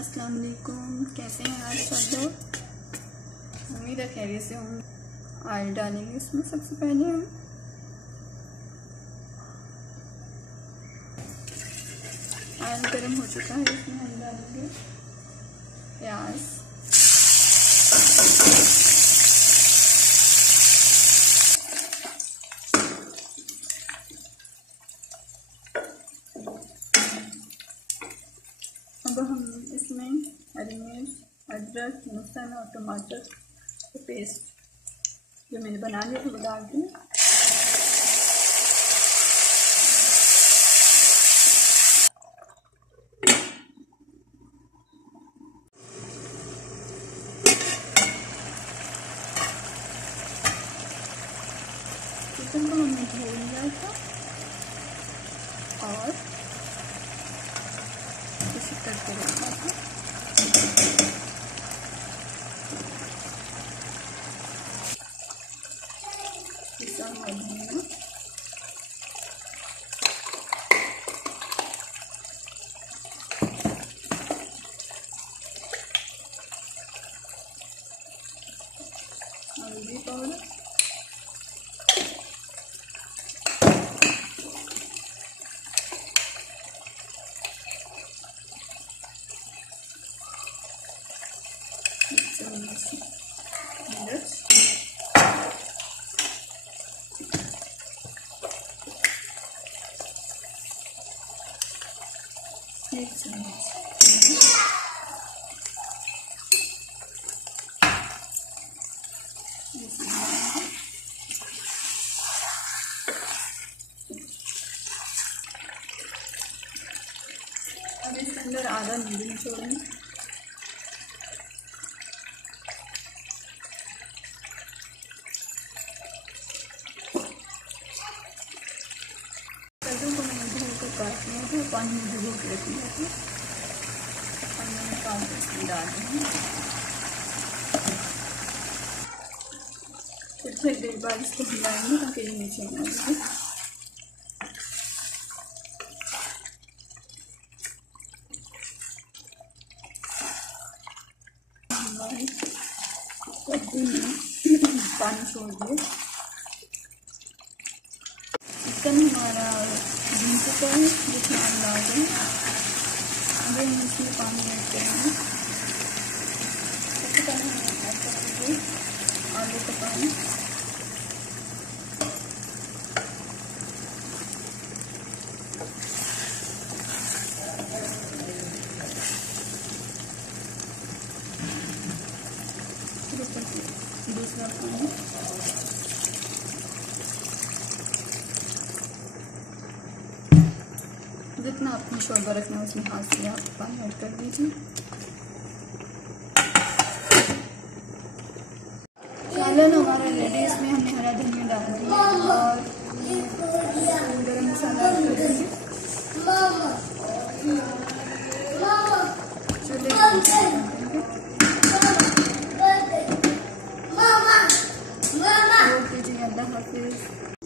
अस्सलाम वालेकुम। कैसे हैं आप सब लोग? उम्मीद है खैरियत से होंगे। ऑयल डालेंगे इसमें। सबसे पहले हम ऑयल गर्म हो चुका है, इसमें हम डालेंगे प्याज, अब हम इसमें हरी मिर्च, अदरक, लहसुन और टमाटर का पेस्ट जो मैंने बना लिया था वो डाल दें। चिकन को हमने धो लिया था और इसे करके रखा था। पिसा हुआ धनिया, हल्दी पाउडर, मिर्च, एक चम्मच अब इसके अंदर आधा नींबू निचोड़ेंगे। कद्दू को मैंने धोकर काट लिया था, पानी में भिगो के रख लिया था और मैंने काट के इसमें डाल दिया। फिर थोड़ी देर बाद इसको हिलाएंगे ताकि ये नीचे ना लगे। कद्दू ने पानी छोड़ दिया। चिकन हमारा भून चुका है, जिसमें हम डाल दें। अगर हम इसमें पानी ऐड करेंगे, सबसे पहले हम ऐड करेंगे आलू का पानी। दूसरा पानी, जितना आपको शोरबा रखना है उसमें हाथ से आप पानी ऐड कर दीजिए। सालन हमारा रेडी। इसमें हमने हरा धनिया डाल दिया और गरम मसाला ऐड कर दीजिए। चलिए, अल्लाह हाफिज़।